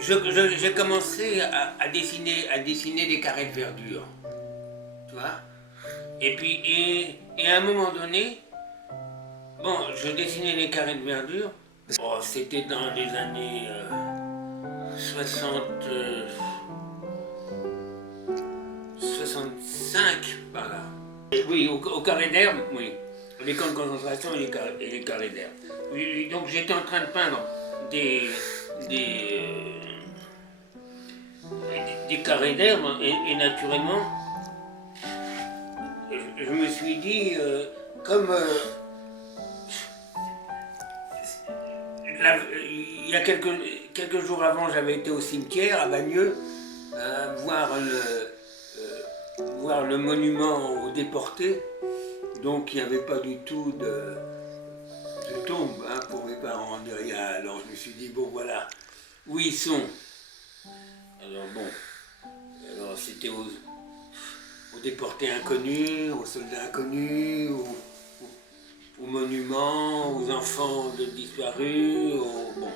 j'ai commencé à dessiner des carrés de verdure, tu vois. Et puis, à un moment donné, bon, je dessinais les carrés de verdure. Oh, c'était dans les années 60, 65, par là. Et oui, au carré d'herbe, oui. Les camps de concentration et les carrés d'herbe. Oui, oui, donc j'étais en train de peindre des, des, des carrés d'herbe et naturellement, je me suis dit, comme il y a quelques jours avant, j'avais été au cimetière à Bagneux voir le monument aux déportés. Donc il n'y avait pas du tout de tombe pour mes parents de rien. Alors je me suis dit, bon voilà, où ils sont. Alors bon, alors c'était aux déportés inconnus, aux soldats inconnus, aux monuments, aux enfants de disparus, bon.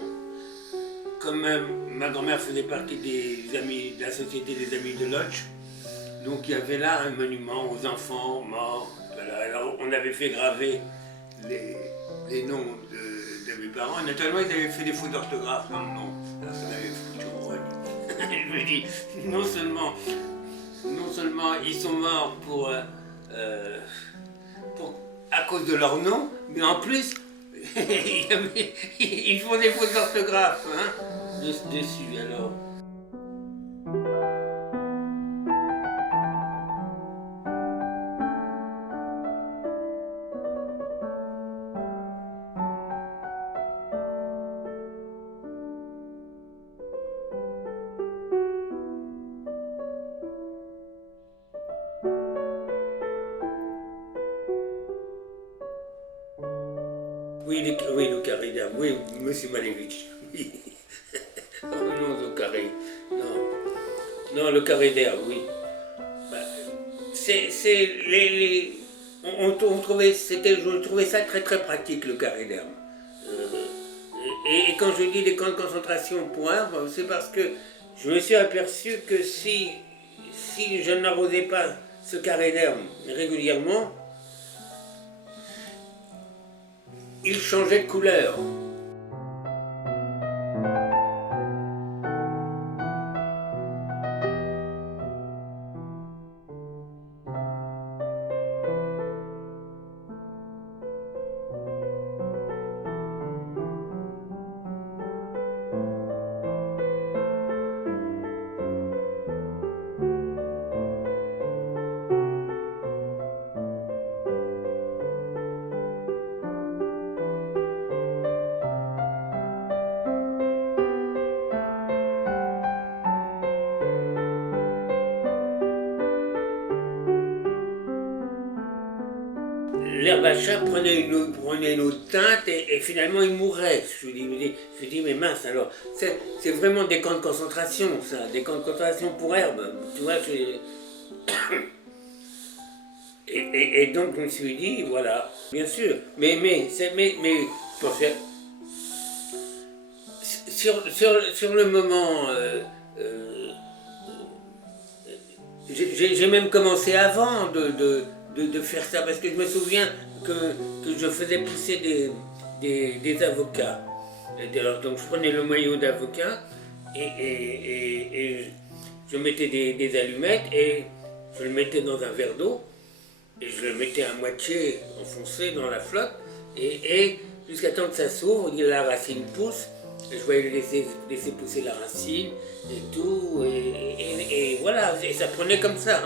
Comme ma grand-mère faisait partie des amis, de la société des amis de Lodge, donc il y avait là un monument aux enfants morts. Voilà. Alors on avait fait graver les noms de mes parents. Et naturellement, ils avaient fait des fautes d'orthographe dans le nom. Alors ça m'avait foutu en rogne. Je me dis, non seulement ils sont morts à cause de leur nom, mais en plus, ils font des fautes d'orthographe dessus. Alors. Oui, le carré d'herbe. Oui, Monsieur Malevich. Oui. Revenons au carré. Non, le carré d'herbe, oui. Bah, on trouvait, je trouvais ça très très pratique, le carré d'herbe. Et quand je dis des camps de concentration pour arbres, c'est parce que je me suis aperçu que si je n'arrosais pas ce carré d'herbe régulièrement, il changeait de couleur. L'herbe à chat prenait une autre teinte et finalement il mourait. Je dis mais mince alors, c'est vraiment des camps de concentration ça, des camps de concentration pour herbe. Tu vois, et donc je me suis dit, voilà, bien sûr, mais je pensais, sur le moment, euh, j'ai même commencé avant de faire ça, parce que je me souviens que je faisais pousser des avocats. Alors, donc je prenais le maillot d'avocat et je mettais des allumettes et je le mettais dans un verre d'eau et je le mettais à moitié enfoncé dans la flotte et jusqu'à temps que ça s'ouvre, la racine pousse et je voyais laisser pousser la racine et tout et voilà, et ça prenait comme ça.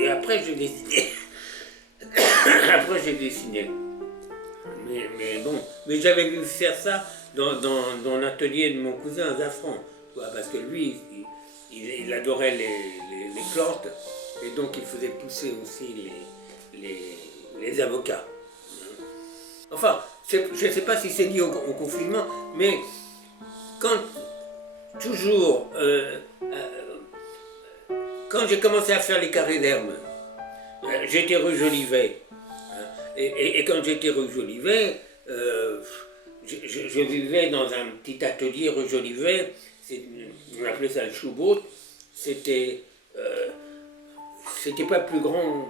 Et après, j'ai dessiné. Après, j'ai dessiné. Mais bon, mais j'avais vu faire ça dans l'atelier de mon cousin Zafran, parce que lui, il adorait les plantes, et donc il faisait pousser aussi les avocats. Enfin, je ne sais pas si c'est lié au confinement, mais quand toujours, quand j'ai commencé à faire les carrés d'herbes, j'étais rue Jolivet. Et quand j'étais rue Jolivet, je vivais dans un petit atelier rue Jolivet, on appelait ça le Choubout. C'était pas plus grand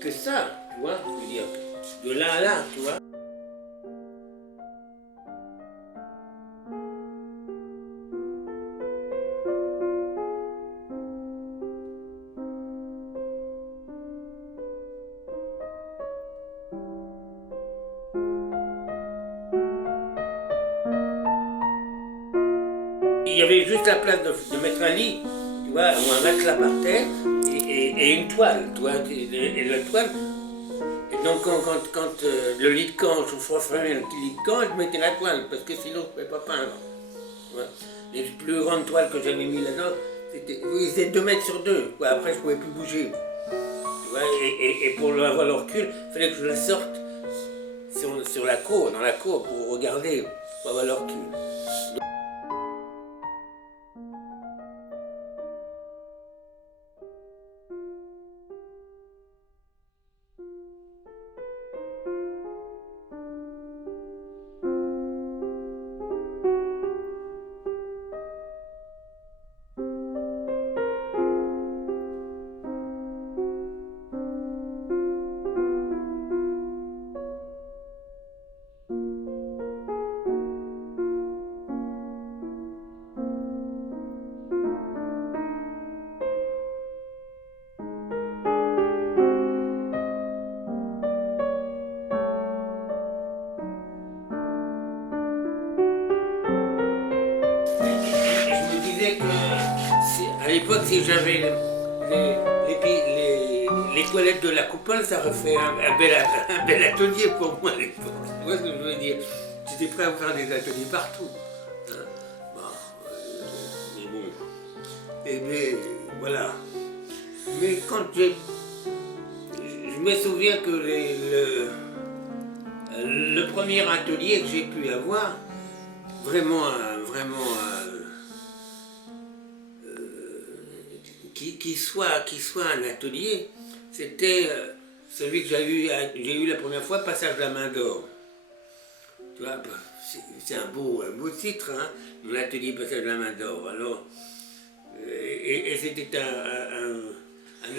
que ça, tu vois, je veux dire, de là à là, tu vois. Il y avait juste la place de mettre un lit, tu vois, ou un matelas par terre, et une toile, tu vois, et la toile. Et donc quand le lit de camp, je fermais le lit de camp, je mettais la toile, parce que sinon je ne pouvais pas peindre. Ouais. Les plus grandes toiles que j'avais mis là-dedans, ils étaient 2 mètres sur 2, quoi. Après je ne pouvais plus bouger. Tu vois, et pour avoir le recul, il fallait que je le sorte sur la cour, dans la cour, pour regarder, pour avoir le recul. Je me disais que à l'époque, si j'avais les toilettes de la coupole, ça aurait fait un bel atelier pour moi à l'époque. Tu vois ce que je veux dire? J'étais prêt à faire des ateliers partout. Hein. Bon, mais bon. Mais voilà. Mais quand je me souviens que le premier atelier que j'ai pu avoir, vraiment qui soit un atelier, c'était celui que j'ai eu la première fois, Passage de la main d'or. Tu vois, c'est un beau titre, hein, l'atelier Passage de la main d'or. Alors, et c'était un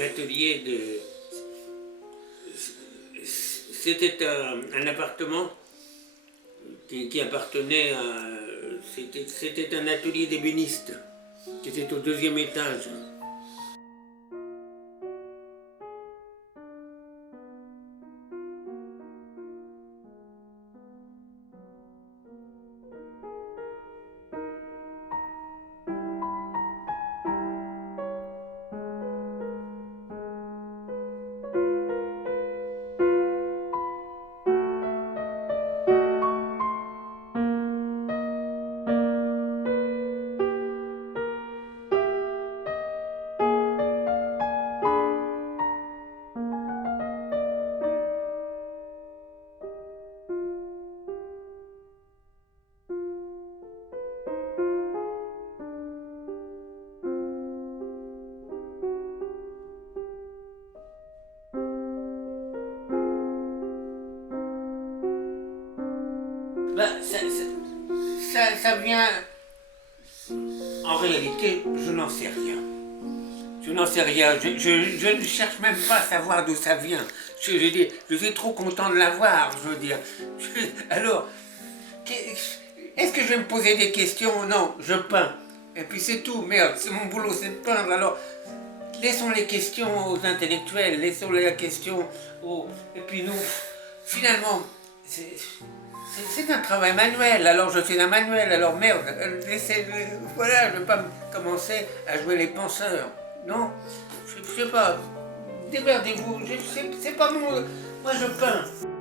atelier de... C'était un appartement qui appartenait à... C'était un atelier d'ébéniste qui était au 2e étage. Bah, ça vient... En réalité, je n'en sais rien. Je n'en sais rien. Je ne cherche même pas à savoir d'où ça vient. Je suis trop content de l'avoir, je veux dire. Alors, est-ce que je vais me poser des questions? Non, je peins. Et puis c'est tout. Merde, c'est mon boulot, c'est de peindre. Alors, laissons les questions aux intellectuels, laissons les questions aux... Et puis nous, finalement, c'est un travail manuel, alors je fais un manuel, alors merde, voilà, je ne vais pas commencer à jouer les penseurs. Non, je sais pas, démerdez-vous, c'est pas mon... Moi je peins.